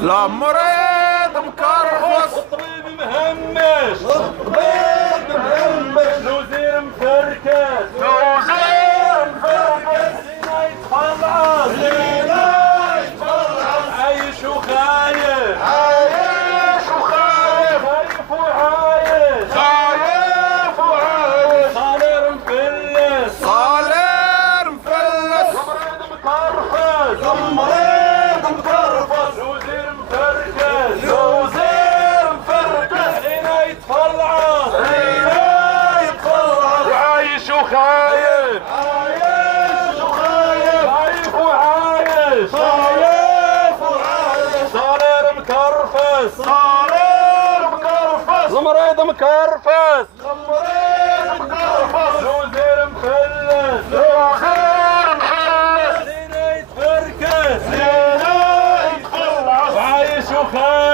لا مريض مكرفس الطبيب مهمش الوزير مفركس عايش وخايف خايف وعايش صالر مفلس مريض مكرفس الوزير مفركس هنا يتفلعص وعايش وخايف خايف وعايش صالر مكرفس المريض مكرفس الوزير مفلس هنا يتفركس وعايش وخايف